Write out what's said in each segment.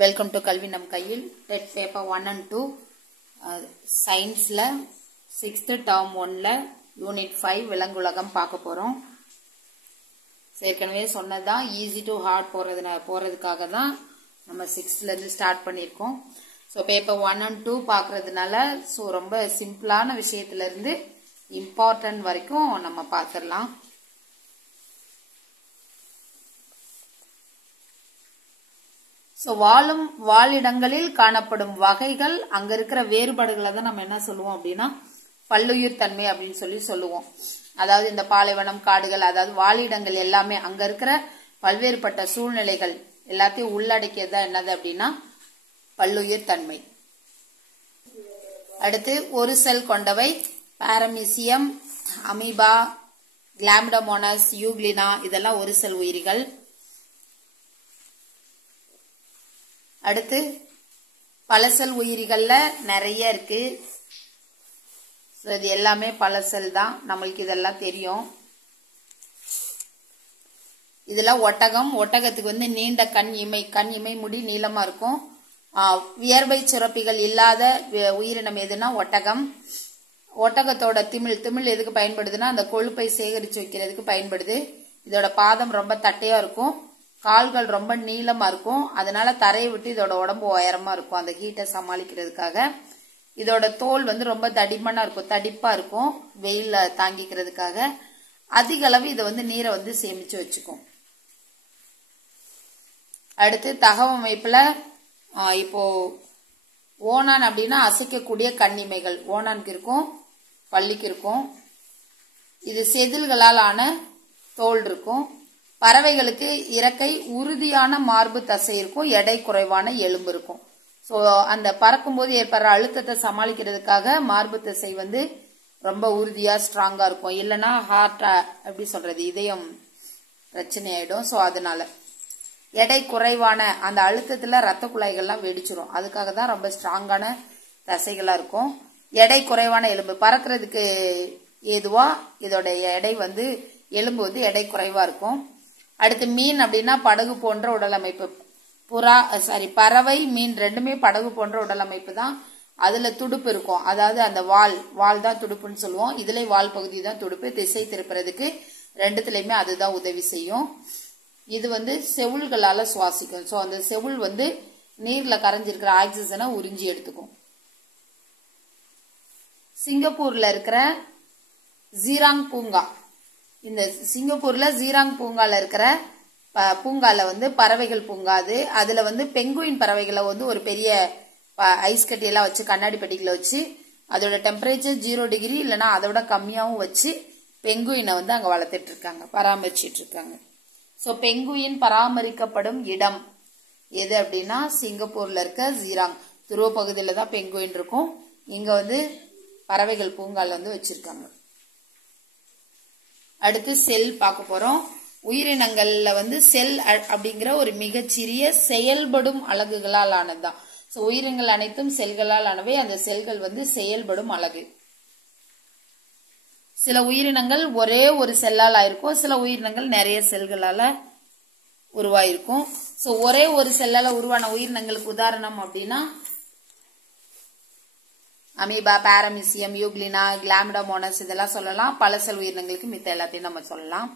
Welcome to கல்வி நம் கையில். டெட் பேப்பர் 1 and 2 சயின்ஸ்ல 6th டேர்ம் 1ல யூனிட் 5 விலங்குலகம் பார்க்க போறோம். ஏற்கனவே சொன்னதான் ஈஸி டு ஹார்ட் போறதுக்காக தான் நம்ம 6th இருந்து ஸ்டார்ட் பண்ணியிருக்கோம். ஸோ பேப்பர் 1 and 2 பார்க்கறதுனால ஸோ ரொம்ப சிம்பிளான விஷயத்துல இருந்து இம்பார்ட்டன்ட் வரைக்கும் நம்ம பார்த்துடலாம். ஸோ வாழிடங்களில் காணப்படும் வகைகள் அங்க இருக்கிற வேறுபாடுகளை தான் நம்ம என்ன சொல்லுவோம் அப்படின்னா பல்லுயிர் தன்மை அப்படின்னு சொல்லுவோம். அதாவது இந்த பாலைவனம், காடுகள், அதாவது வாழிடங்கள் எல்லாமே அங்க இருக்கிற பல்வேறுபட்ட சூழ்நிலைகள் எல்லாத்தையும் உள்ளடக்கியது தான் என்னது அப்படின்னா பல்லுயிர் தன்மை. அடுத்து ஒரு செல் கொண்டவை பாரமீசியம், அமீபா, கிளாமிடோமோனஸ், யூக்ளினா இதெல்லாம் ஒரு செல் உயிரிகள். அடுத்து பல செல் உயிரிகள்ல நிறைய இருக்கு. இது எல்லாமே பல செல் தான், நம்மளுக்கு இதெல்லாம் தெரியும். இதுல ஒட்டகத்துக்கு வந்து நீண்ட கண் இமை முடி நீளமா இருக்கும். வியர்வை சுரப்பிகள் இல்லாத உயிரினம் எதுனா ஒட்டகம். ஒட்டகத்தோட திமில் எதுக்கு பயன்படுதுன்னா அந்த கொழுப்பை சேகரிச்சு வைக்கிறதுக்கு பயன்படுது. இதோட பாதம் ரொம்ப தட்டையா இருக்கும், கால்கள் ரொம்ப நீளமா இருக்கும். அதனால தரையை விட்டு இதோட உடம்பு உயரமா இருக்கும் அந்த ஹீட்டை சமாளிக்கிறதுக்காக. இதோட தோல் வந்து ரொம்ப தடிமனா இருக்கும், தடிப்பா இருக்கும், வெயில தாங்கிக்கிறதுக்காக. அதிக அளவு இதை வந்து நீரை வந்து சேமிச்சு வச்சுக்கும். அடுத்து தகவமைப்புல இப்போ ஓணான் அப்படின்னா அசைக்கக்கூடிய கண்ணிமைகள் ஓணானுக்கு இருக்கும், பல்லிக்கு இருக்கும். இது செதில்களால் ஆன தோல் இருக்கும். பறவைகளுக்கு இறக்கை உறுதியான மார்பு தசை இருக்கும், எடை குறைவான எலும்பு இருக்கும். ஸோ அந்த பறக்கும் போது ஏற்படுற அழுத்தத்தை சமாளிக்கிறதுக்காக மார்பு தசை வந்து ரொம்ப உறுதியா ஸ்ட்ராங்கா இருக்கும். இல்லைன்னா ஹார்ட் எப்படி சொல்றது இதயம் பிரச்சனை ஆயிடும். ஸோ அதனால எடை குறைவான அந்த அழுத்தத்துல ரத்த குழாய்கள்லாம் வெடிச்சிரும். அதுக்காக தான் ரொம்ப ஸ்ட்ராங்கான தசைகளா இருக்கும். எடை குறைவான எலும்பு பறக்கிறதுக்கு ஏதுவா இதோட எடை வந்து எலும்பு வந்து எடை குறைவா இருக்கும். அடுத்து மீன் அப்படின்னா படகு போன்ற உடல் அமைப்பு. பறவை, மீன் ரெண்டுமே படகு போன்ற உடல் அமைப்பு தான். அதுல துடுப்பு இருக்கும், அதாவது அந்த வால் தான் துடுப்புன்னு சொல்லுவோம். இதுல வால் பகுதி தான் துடுப்பு. திசை திருப்புறதுக்கு ரெண்டுத்துலயுமே அதுதான் உதவி செய்யும். இது வந்து செவுள்களால சுவாசிக்கும். ஸோ அந்த செவுள் வந்து நீர்ல கரைஞ்சிருக்கிற ஆக்சிஜனை உறிஞ்சி எடுத்துக்கும். சிங்கப்பூர்ல இருக்கிற ஜீராங் பூங்கா, இந்த சிங்கப்பூர்ல ஜீராங் பூங்கால இருக்கிற பூங்கால வந்து பறவைகள் பூங்கா. அதுல வந்து பெங்குயின் பறவைகளை வந்து ஒரு பெரிய ஐஸ் கட்டியெல்லாம் வச்சு கண்ணாடி பெட்டிகளை வச்சு அதோட டெம்பரேச்சர் 0 டிகிரி இல்லைன்னா அதோட கம்மியாவும் வச்சு பெங்குயினை வந்து அங்க வளர்த்துட்டு இருக்காங்க, பராமரிச்சிட்டு இருக்காங்க. ஸோ பெங்குயின் பராமரிக்கப்படும் இடம் எது அப்படின்னா சிங்கப்பூர்ல இருக்க ஜீராங் துருவ பகுதியில தான் பெங்குயின் இருக்கும். இங்க வந்து பறவைகள் பூங்கால வந்து வச்சிருக்காங்க. அடுத்து செல் பார்க்க போறோம். உயிரினங்கள்ல வந்து செல் அப்படிங்கிற ஒரு மிகச்சிறிய செயல்படும் அலகுகளால் ஆனதுதான். ஸோ உயிரினங்கள் அனைத்தும் செல்களால் ஆனவை. அந்த செல்கள் வந்து செயல்படும் அலகு. சில உயிரினங்கள் ஒரே ஒரு செல்லால் ஆயிருக்கும், சில உயிரினங்கள் நிறைய செல்களால உருவாயிருக்கும். ஸோ ஒரே ஒரு செல்லால உருவான உயிரினங்களுக்கு உதாரணம் அப்படின்னா அமீபா, பாரமீசியம், யூக்ளினா, கிளாமிடோமோனஸ் இதெல்லாம் சொல்லலாம். பல செல் உயிரினங்களுக்கு மித்த எல்லாத்தையும் நம்ம சொல்லலாம்.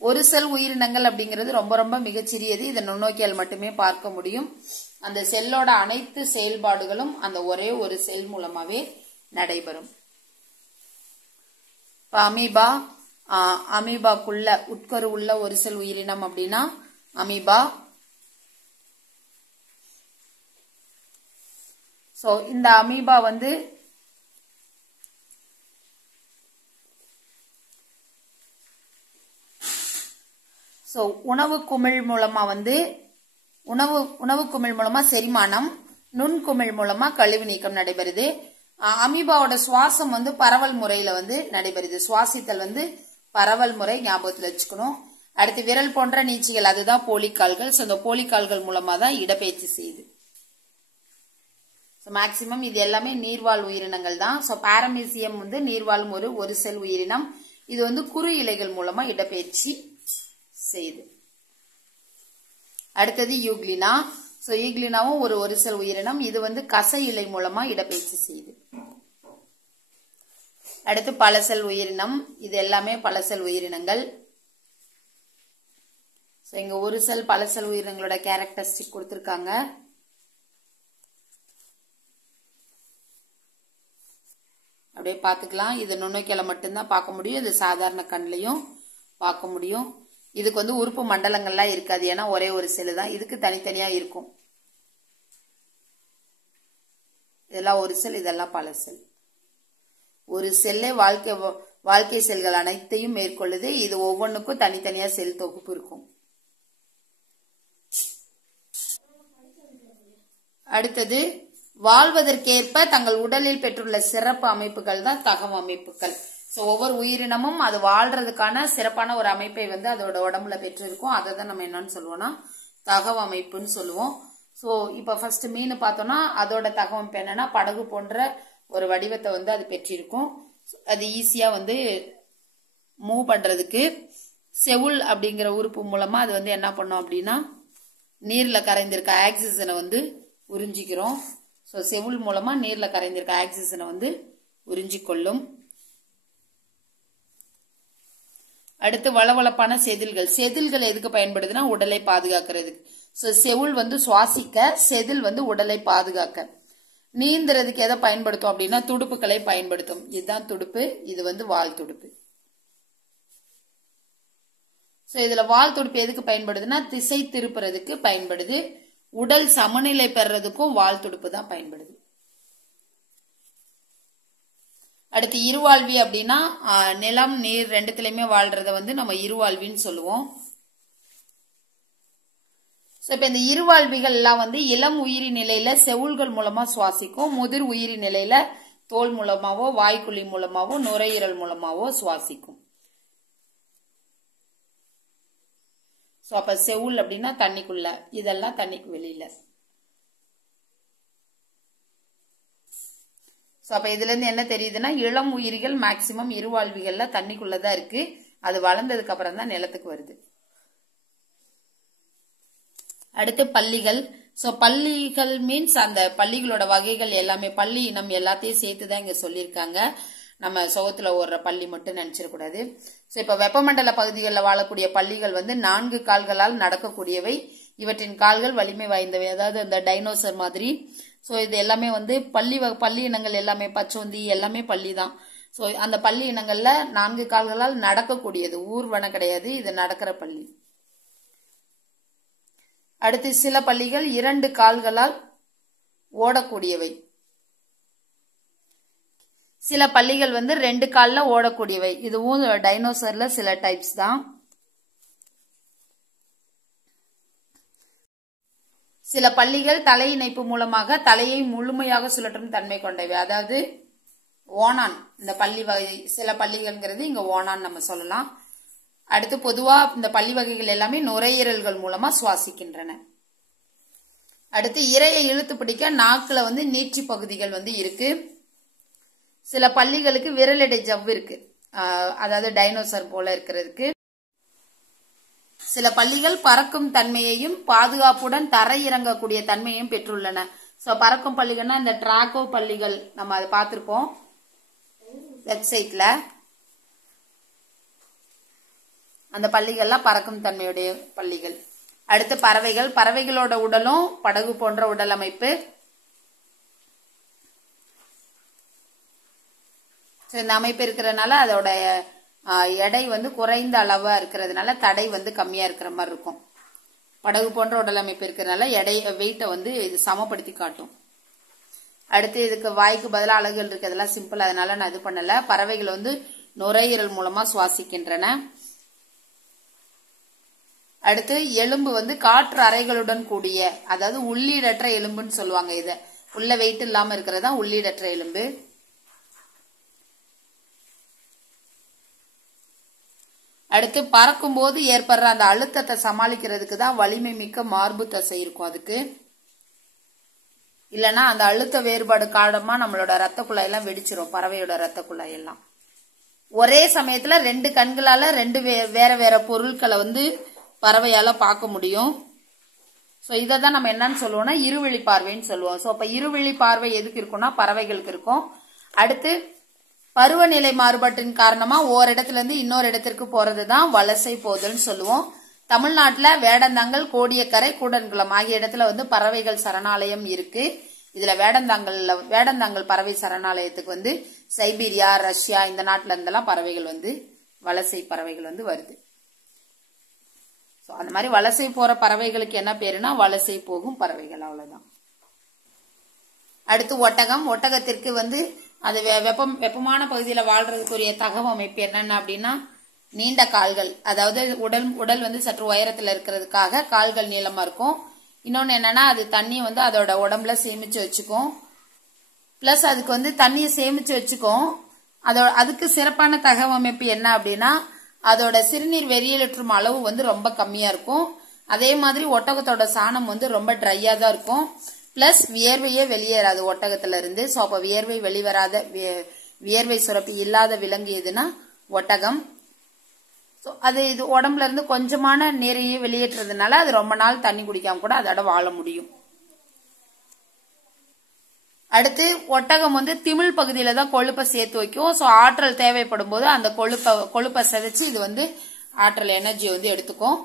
ஒரு செல் உயிரினங்கள் அப்படிங்கிறது ரொம்ப ரொம்ப மிகச்சிறியது. இதை நுண்ணோக்கியால் மட்டுமே பார்க்க முடியும். அந்த செல்லோட அனைத்து செயல்பாடுகளும் அந்த ஒரே ஒரு செல் மூலமாவே நடைபெறும். அமீபாக்குள்ள உட்கரு உள்ள ஒரு செல் உயிரினம் அப்படின்னா அமீபா. சோ இந்த அமீபா வந்து உணவு குமிழ் மூலமா செரிமானம், நுண்குமிழ் மூலமா கழிவு நீக்கம் நடைபெறுது. அமீபாவோட சுவாசம் வந்து பரவல் முறையில வந்து நடைபெறுது. சுவாசித்தல் வந்து பரவல் முறை, ஞாபகத்துல வச்சுக்கணும். அடுத்து விரல் போன்ற நீட்சிகள், அதுதான் போலிக்கால்கள். இந்த போலிக்கால்கள் மூலமா தான் இடப்பெயர்ச்சி செய்யுது. மேக்சிமம் இது எல்லாமே நீர்வாழ் உயிரினங்கள் தான். பாரமீசியம் வந்து நீர்வாழும் ஒரு செல் உயிரினம். இது வந்து குறு இலைகள் மூலமா இடப்பெயர்ச்சி செய்யுது. அடுத்தது யூக்ளினா. சோ ஈக்லினாவும் ஒரு செல் உயிரினம். இது வந்து கசை இலை மூலமா இடப்பெயர்ச்சி செய்யுது. அடுத்து பல செல் உயிரினம். இது எல்லாமே பல செல் உயிரினங்கள். சோ இங்க ஒரு செல் பல செல் உயிரினங்களோட கேரக்டரிஸ்டிக் கொடுத்திருக்காங்க. அப்படியே பாத்துக்கலாம். இது நுண்ணுக்கில மட்டும்தான் பார்க்க முடியும். இது சாதாரண கண்ணிலையும் பார்க்க முடியும். இதுக்கு வந்து உறுப்பு மண்டலங்கள்லாம் இருக்காது. ஏன்னா ஒரே ஒரு செல் தான். இதுக்கு தனித்தனியா இருக்கும். இதெல்லாம் ஒரு செல், இதெல்லாம் பல செல். ஒரு செல்லே வாழ்க்கை செல்கள் அனைத்தையும் மேற்கொள்ளுது. இது ஒவ்வொன்றுக்கும் தனித்தனியா செல் தொகுப்பு இருக்கும். அடுத்தது வாழ்வதற்கேற்ப தங்கள் உடலில் பெற்றுள்ள சிறப்பு அமைப்புகள் தான் தகவ அமைப்புகள். சோ ஒவ்வொரு உயிரினமும் அது வாழ்றதுக்கான சிறப்பான ஒரு அமைப்பை வந்து அதோட உடம்புல பெற்றிருக்கும். அதை தான் நம்ம என்னன்னு சொல்லுவோம்னா தகவ அமைப்புன்னு சொல்லுவோம். சோ இப்ப ஃபர்ஸ்ட் மீன் பார்த்தோம்னா அதோட தகவமைப்பு என்னன்னா படகு போன்ற ஒரு வடிவத்தை வந்து அது பெற்றிருக்கும். அது ஈஸியா வந்து மூவ் பண்றதுக்கு செவுள் அப்படிங்கிற உறுப்பு மூலமா அது வந்து என்ன பண்ணும் அப்படின்னா நீர்ல கரைந்திருக்க ஆக்சிஜனை வந்து உறிஞ்சிக்கிறோம். சோ செவுள் மூலமா நீர்ல கரைந்திருக்க ஆக்சிஜனை வந்து உறிஞ்சிக்கொள்ளும். அடுத்து வளவளப்பான செதில்கள். செதில்கள் எதுக்கு பயன்படுதுன்னா உடலை பாதுகாக்கிறதுக்கு. சோ செவுள் வந்து சுவாசிக்க, செதில் வந்து உடலை பாதுகாக்க. நீந்துறதுக்கு எதை பயன்படுத்தும் அப்படின்னா துடுப்புகளை பயன்படுத்தும். இதுதான் துடுப்பு. இது வந்து வால் துடுப்பு. சோ இதுல வால் துடுப்பு எதுக்கு பயன்படுதுன்னா திசை திருப்புறதுக்கு பயன்படுது. உடல் சமநிலை பெறதுக்கும் வால் துடுப்பு தான் பயன்படுது. அடுத்து இருவாழ்வி அப்படின்னா நிலம் நீர் ரெண்டுத்திலயுமே வாழ்றத வந்து நம்ம இருவாழ்வின்னு சொல்லுவோம். இப்ப இந்த இருவாழ்விகள் எல்லாம் வந்து இளம் உயிரி நிலையில செவுள்கள் மூலமா சுவாசிக்கும். முதிர் உயிரி நிலையில தோல் மூலமாவோ வாய்க்குழி மூலமாவோ நுரையீரல் மூலமாவோ சுவாசிக்கும். அப்ப செவுள் அப்படின்னா தண்ணிக்குள்ள, இதெல்லாம் தண்ணிக்கு வெளியில. அப்ப இதுல இருந்து என்ன தெரியுதுன்னா இளம் உயிரிகள் மேக்சிமம் இருவாழ்விகள்ல தண்ணிக்குள்ளதான் இருக்கு. அது வளர்ந்ததுக்கு அப்புறம் தான் நிலத்துக்கு வருது. அடுத்து பல்லிகள். சோ பல்லிகள் மீன்ஸ் அந்த பல்லிகளோட வகைகள் எல்லாமே, பல்லி இனம் எல்லாத்தையும் சேர்த்துதான் இங்க சொல்லியிருக்காங்க. நம்ம சோகத்துல ஓடுற பள்ளி மட்டும் நினைச்சிடக்கூடாது. சோ இப்ப வெப்பமண்டல பகுதிகளில் வாழக்கூடிய பல்லிகள் வந்து 4 கால்களால் நடக்கக்கூடியவை. இவற்றின் கால்கள் வலிமை வாய்ந்தவை. அதாவது அந்த டைனோசர் மாதிரி. சோ இது எல்லாமே வந்து பல்லி இனங்கள் எல்லாமே, பச்சோந்தி எல்லாமே பள்ளி தான். சோ அந்த பல்லி இனங்கள்ல 4 கால்களால் நடக்கக்கூடியது, ஊர்வன கிடையாது. இது நடக்கிற பள்ளி. அடுத்து சில பல்லிகள் 2 கால்களால் ஓடக்கூடியவை. சில பல்லிகள் வந்து 2 கால்ல ஓடக்கூடியவை. இதுவும் டைனோசர்ல சில டைப்ஸ் தான். சில பல்லிகள் தலை இணைப்பு மூலமாக தலையை முழுமையாக சுழற்றும் தன்மை கொண்டவை. அதாவது ஓணான் இந்த பல்லி வகை, சில பல்லிகள்ங்கிறது இங்க ஓணான் நம்ம சொல்லலாம். அடுத்து பொதுவா இந்த பல்லி வகைகள் எல்லாமே நுரையீரல்கள் மூலமா சுவாசிக்கின்றன. அடுத்து இரையை இழுத்து பிடிக்க நாக்குல வந்து நீட்சி பகுதிகள் வந்து இருக்கு. சில பல்லிகளுக்கு விரலடை ஜவ்வு இருக்கு, அதாவது டைனோசர் போல இருக்கிறதுக்கு. சில பல்லிகள் பறக்கும் தன்மையையும் பாதுகாப்புடன் தரை இறங்கக்கூடிய தன்மையையும் பெற்றுள்ளன. சோ பறக்கும் பல்லிகள்னா இந்த டிராகோ பல்லிகள் நம்ம அதை பார்த்திருப்போம் வெப்சைட்ல. அந்த பல்லிகள்லாம் பறக்கும் தன்மையுடைய பல்லிகள். அடுத்து பறவைகள். பறவைகளோட உடலும் படகு போன்ற உடல் அமைப்பு. இந்த அமைப்பு இருக்கிறதுனால அதோட எடை வந்து குறைந்த அளவா இருக்கிறதுனால தடை வந்து கம்மியா இருக்கிற மாதிரி இருக்கும். படகு போன்ற உடல் அமைப்பு இருக்கிறதுனால வெயிட்டை வந்து இது சமப்படுத்தி காட்டும். அடுத்து இதுக்கு வாய்க்கு பதிலாக அலகுகள் இருக்கு, அதெல்லாம் சிம்பிள், அதனால நான் இது பண்ணல. பறவைகள் வந்து நுரையீரல் மூலமா சுவாசிக்கின்றன. அடுத்து எலும்பு வந்து காற்று அறைகளுடன் கூடிய, அதாவது உள்ளீடற்ற எலும்புன்னு சொல்லுவாங்க. இத உள்ள வெயிட் இல்லாம இருக்கிறதா உள்ளீடற்ற எலும்பு. அடுத்து பறக்கும் போது ஏற்படுற அந்த அழுத்தத்தை சமாளிக்கிறதுக்கு தான் வலிமை மிக்க மார்பு தசை இருக்கும் அதுக்கு. இல்லைன்னா அந்த அழுத்த வேறுபாடு காரணமா நம்மளோட ரத்த குழாயெல்லாம் வெடிச்சிரும், பறவையோட ரத்த குழாயெல்லாம். ஒரே சமயத்துல 2 கண்களால 2 வேற வேற பொருட்களை வந்து பறவையால பார்க்க முடியும். சோ இதை தான் நம்ம என்னன்னு சொல்லுவோம்னா இருவழி பார்வைன்னு சொல்லுவோம். சோ அப்ப இருவழி பார்வை எதுக்கு இருக்கும்னா பறவைகளுக்கு இருக்கும். அடுத்து பருவநிலை மாறுபாட்டின் காரணமா ஓரிடத்துல இருந்து இன்னொரு இடத்திற்கு போறதுதான் வலசை போதல்னு சொல்லுவோம். தமிழ்நாட்டுல வேடந்தாங்கல், கோடியக்கரை, கூடன்குளம் ஆகிய இடத்துல வந்து பறவைகள் சரணாலயம் இருக்கு. இதுல வேடந்தாங்கல் பறவை சரணாலயத்துக்கு வந்து சைபீரியா, ரஷ்யா இந்த நாட்டுல இருந்தெல்லாம் பறவைகள் வந்து வலசை பறவைகள் வந்து வருது. அந்த மாதிரி வலசை போற பறவைகளுக்கு என்ன பேருனா வலசை போகும் பறவைகள், அவ்வளவுதான். அடுத்து ஒட்டகம். ஒட்டகத்திற்கு வந்து அது வெப்பமான பகுதியில வாழ்றதுக்குரிய தகவமைப்பு என்னென்ன அப்படின்னா நீண்ட கால்கள், அதாவது உடல் வந்து சற்று உயரத்துல இருக்கிறதுக்காக கால்கள் நீளமா இருக்கும். இன்னொன்னு என்னன்னா அது தண்ணி வந்து அதோட உடம்புல சேமிச்சு வச்சுக்கும். பிளஸ் அதுக்கு வந்து தண்ணியை சேமிச்சு வச்சுக்கும். அதுக்கு சிறப்பான தகவமைப்பு என்ன அப்படின்னா அதோட சிறுநீர் வெளியேற்றும் அளவு வந்து ரொம்ப கம்மியா இருக்கும். அதே மாதிரி ஒட்டகத்தோட சாணம் வந்து ரொம்ப ட்ரையா தான் இருக்கும். பிளஸ் வியர்வையே வெளியேறாது ஒட்டகத்துல இருந்து. சோ அப்ப வியர்வை வெளிவராத, வியர்வை சுரப்பி இல்லாத விலங்கு எதுனா ஒட்டகம். அது இது உடம்புல இருந்து கொஞ்சமான நீரையே வெளியேற்றதுனால அது ரொம்ப நாள் தண்ணி குடிக்காம கூட அதோட வாழ முடியும். அடுத்து ஒட்டகம் வந்து திமிழ் பகுதியில தான் கொழுப்பை சேர்த்து வைக்கும். சோ ஆற்றல் தேவைப்படும் போது அந்த கொழுப்பை சிதைச்சு இது வந்து ஆற்றல் எனர்ஜி வந்து எடுத்துக்கும்.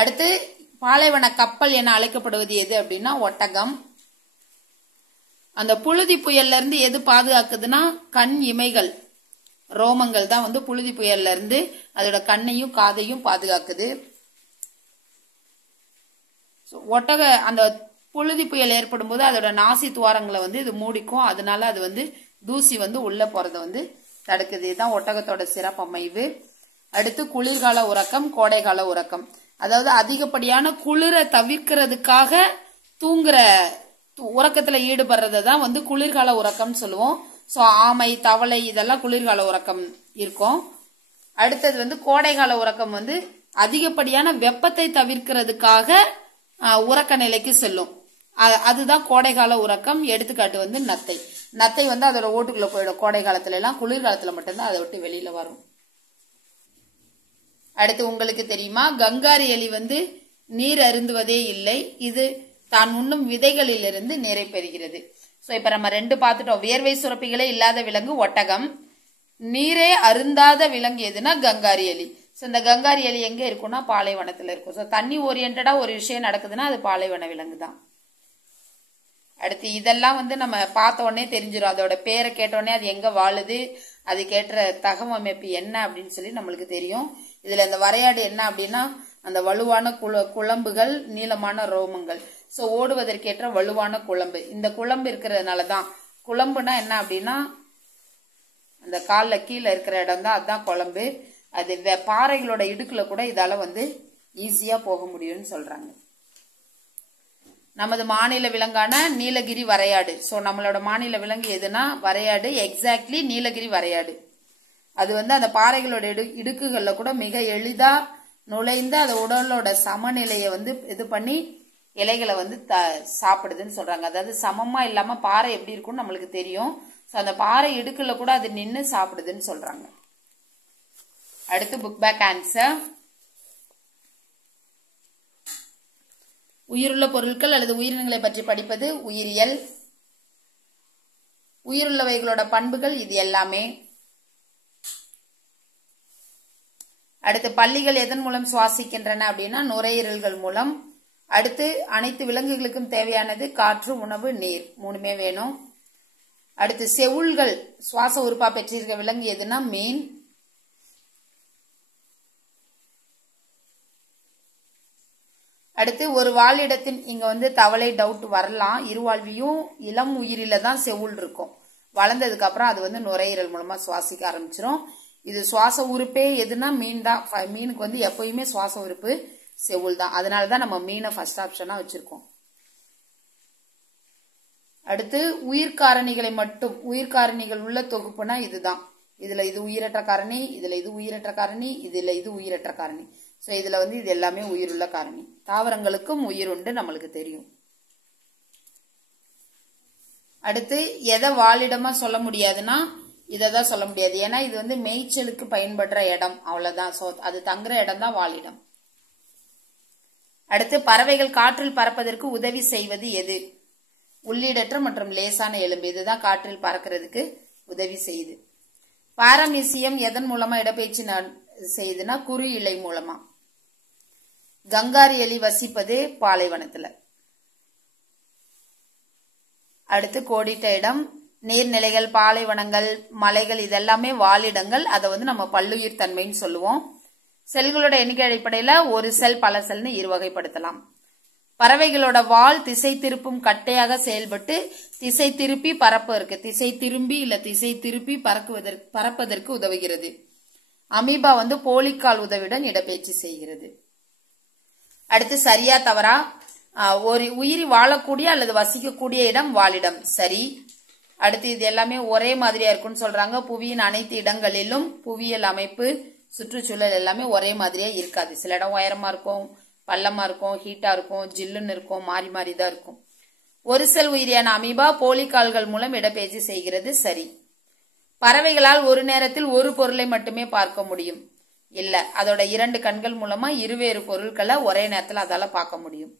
அடுத்து பாலைவன கப்பல் என அழைக்கப்படுவது எது அப்படின்னா ஒட்டகம். அந்த புழுதி புயல்ல இருந்து எது பாதுகாக்குதுன்னா கண் இமைகள், ரோமங்கள் தான் வந்து புழுதி புயல்ல இருந்து அதோட கண்ணையும் காதையும் பாதுகாக்குது. ஒட்டக அந்த புழுதி புயல் ஏற்படும் போது அதோட நாசி துவாரங்களை வந்து இது மூடிக்கும். அதனால அது வந்து தூசி வந்து உள்ள போறத வந்து தடுக்குது. இதுதான் ஒட்டகத்தோட சிறப்பமைவு. அடுத்து குளிர்கால உறக்கம், கோடைகால உறக்கம். அதாவது அதிகப்படியான குளிரை தவிர்க்கிறதுக்காக தூங்குற உறக்கத்துல ஈடுபடுறதான் வந்து குளிர்கால உறக்கம் சொல்லுவோம். சோ ஆமை, தவளை இதெல்லாம் குளிர்கால உறக்கம் இருக்கும். அடுத்தது வந்து கோடைகால உறக்கம் வந்து அதிகப்படியான வெப்பத்தை தவிர்க்கிறதுக்காக உறக்க நிலைக்கு செல்லும். அதுதான் கோடைகால உறக்கம். எடுத்துக்காட்டு வந்து நத்தை. நத்தை வந்து அதோட ஓட்டுக்குள்ள போயிடும் கோடை காலத்துல எல்லாம். குளிர்காலத்துல மட்டும்தான் அதை விட்டு வெளியில வரும். அடுத்து உங்களுக்கு தெரியுமா கங்காரி எலி வந்து நீர் அருந்துவதே இல்லை. இது தான் உண்ணும் விதைகளிலிருந்து நீரை பெறுகிறது. சோ இப்ப நம்ம ரெண்டு பார்த்துட்டோம். வியர்வை சுரப்பிகளே இல்லாத விலங்கு ஒட்டகம். நீரே அருந்தாத விலங்கு எதுனா கங்காரி எலி. சோ இந்த கங்காரி எலி எங்க இருக்கும்னா பாலைவனத்துல இருக்கும். சோ தண்ணி ஓரியன்டா ஒரு விஷயம் நடக்குதுன்னா அது பாலைவன விலங்கு தான். அடுத்து இதெல்லாம் வந்து நம்ம பார்த்த உடனே தெரிஞ்சிடும். அதோட பேரை கேட்டோடனே அது எங்க வாழுது, அதுக்கேற்ற தகவமைப்பு என்ன அப்படின்னு சொல்லி நம்மளுக்கு தெரியும். இதுல இந்த வரையாடு என்ன அப்படின்னா அந்த வலுவான குழம்புகள், நீளமான ரோமங்கள். சோ ஓடுவதற்கேற்ற வலுவான குழம்பு. இந்த குழம்பு இருக்கிறதுனாலதான், குழம்புனா என்ன அப்படின்னா அந்த காலில் கீழே இருக்கிற இடம் தான், அதுதான் குழம்பு. அது பாறைகளோட இடுக்குல கூட இதால வந்து ஈஸியா போக முடியும்னு சொல்றாங்க. நமது மாநில விலங்கான நீலகிரி வரையாடு. சோ நம்மளோட மாநில விலங்கு எதுனா வரையாடு. எக்ஸாக்ட்லி நீலகிரி வரையாடு. அது வந்து அந்த பாறைகளோட இடுக்குகள்ல கூட மிக எளிதா நுழைந்து அந்த உடலோட சமநிலையை வந்து இது பண்ணி இலைகளை வந்து சாப்பிடுதுன்னு சொல்றாங்க. அதாவது சமமா இல்லாம பாறை எப்படி இருக்கும்னு நம்மளுக்கு தெரியும். சோ அந்த பாறை இடுக்குல கூட அது நின்று சாப்பிடுதுன்னு சொல்றாங்க. அடுத்து புக் பேக் ஆன்சர். உயிருள்ள பொருட்கள் அல்லது உயிரினங்களை பற்றி படிப்பது உயிரியல். உயிருள்ளவைகளோட பண்புகள் இது எல்லாமே. அடுத்து பல்லிகள் எதன் மூலம் சுவாசிக்கின்றன அப்படின்னா நுரையீரல்கள் மூலம். அடுத்து அனைத்து விலங்குகளுக்கும் தேவையானது காற்று, உணவு, நீர், மூணுமே வேணும். அடுத்து செவுள்கள் சுவாச உறுப்பா பெற்றிருக்க விலங்கு எதுனா மீன். அடுத்து ஒரு வாழிடத்தின் இங்க வந்து தவளை டவுட் வரலாம். இருவாழ்வியும் இளம் உயிரில தான் செவுள் இருக்கும். வளர்ந்ததுக்கு அப்புறம் அது வந்து நுரையீரல் மூலமா சுவாசிக்க ஆரம்பிச்சிடும். இது சுவாச உறுப்பே எதுனா மீன் தான். மீனுக்கு வந்து எப்பயுமே சுவாச உறுப்பு செவுள் தான். அதனாலதான் நம்ம மீனை ஃபர்ஸ்ட் ஆப்ஷனா வச்சிருக்கோம். அடுத்து உயிர்காரணிகளை மட்டும், உயிர்காரணிகள் உள்ள தொகுப்புனா இதுதான். இதுல இது உயிரற்ற காரணி, இதுல இது உயிரற்ற காரணி, இதுல இது உயிரற்ற காரணி. சோ இதுல வந்து இது எல்லாமே உயிருள்ள காரணி. தாவரங்களுக்கும் உயிர் உண்டு, நம்மளுக்கு தெரியும். அடுத்து எதை வாழிடமா சொல்ல முடியாதுன்னா இததான் சொல்ல முடியாது. ஏன்னா இது வந்து மேய்ச்சலுக்கு பயன்படுற இடம், அவ்வளவுதான். சோ அது தங்குற இடம் தான் வாழிடம். அடுத்து பறவைகள் காற்றில் பறப்பதற்கு உதவி செய்வது எது? உள்ளீடற்ற மற்றும் லேசான எலும்பு. இதுதான் காற்றில் பறக்கிறதுக்கு உதவி செய்யுது. பாரமீசியம் எதன் மூலமா இடப்பெயர்ச்சி செய்யுதுன்னா குறு இலை மூலமா. கங்காரு எலி வசிப்பது பாலைவனத்துல. அடுத்து கோடிட்ட இடம். நீர்நிலைகள், பாலைவனங்கள், மலைகள் இதெல்லாமே வாழிடங்கள். அதை நம்ம பல்லுயிர் தன்மைன்னு சொல்லுவோம். செல்களோட எண்ணிக்கை அடிப்படையில ஒரு செல் பல செல்னு இருவகைப்படுத்தலாம். பறவைகளோட வால் திசை திருப்பும் கட்டையாக செயல்பட்டு திசை திருப்பி பறப்பு இருக்கு. திசை திரும்பி இல்ல திசை திருப்பி பறப்பதற்கு உதவுகிறது. அமீபா போலிக்கால் உதவியுடன் இடப்பெயர்ச்சி செய்கிறது. அடுத்து சரியா தவறா? ஒரு உயிரி வாழக்கூடிய அல்லது வசிக்கக்கூடிய இடம் வாழிடம். சரி. அடுத்து இது எல்லாமே ஒரே மாதிரியா இருக்குன்னு சொல்றாங்க. புவியின் அனைத்து இடங்களிலும் புவியியல் அமைப்பு, சுற்றுச்சூழல் எல்லாமே ஒரே மாதிரியா இருக்காது. சில இடம் உயரமா இருக்கும், பள்ளமா இருக்கும், ஹீட்டா இருக்கும், ஜில்லுன்னு இருக்கும், மாறி மாறி தான் இருக்கும். ஒரு செல் உயிரியான அமீபா போலிக்கால்கள் மூலம் இடப்பெயர்ச்சி செய்கிறது. சரி. பறவைகளால் ஒரு நேரத்தில் ஒரு பொருளை மட்டுமே பார்க்க முடியும். இல்ல, அதோட 2 கண்கள் மூலமா இருவேறு பொருட்களை ஒரே நேரத்தில் அதால பார்க்க முடியும்.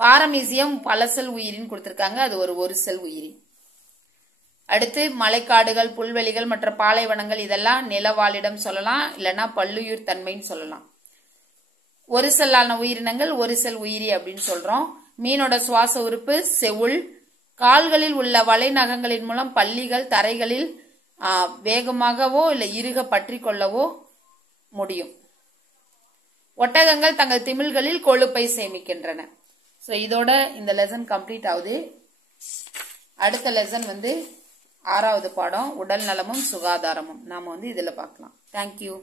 பாரமீசியம் பல செல் உயிரின்னு கொடுத்திருக்காங்க. அது ஒரு செல் உயிரி. அடுத்து மலைக்காடுகள், புல்வெளிகள் மற்ற பாலைவனங்கள் இதெல்லாம் நிலவாழிடம் சொல்லலாம், இல்லைன்னா பல்லுயிர் தன்மைன்னு சொல்லலாம். ஒரு செல்லான உயிரினங்கள் ஒரு செல் உயிரி அப்படின்னு சொல்றோம். மீனோட சுவாச உறுப்பு செவுள். கால்களில் உள்ள வலை நகங்களின் மூலம் பல்லிகள் தரைகளில் வேகமாகவோ இல்ல இறுக பற்றி கொள்ளவோ முடியும். ஒட்டகங்கள் தங்கள் திமில்களில் கொழுப்பை சேமிக்கின்றன. சோ இதோட இந்த லெசன் கம்ப்ளீட் ஆகுது. அடுத்த லெசன் 6வது பாடம் உடல் நலமும் சுகாதாரமும். நாம இதுல பார்க்கலாம். தேங்க்யூ.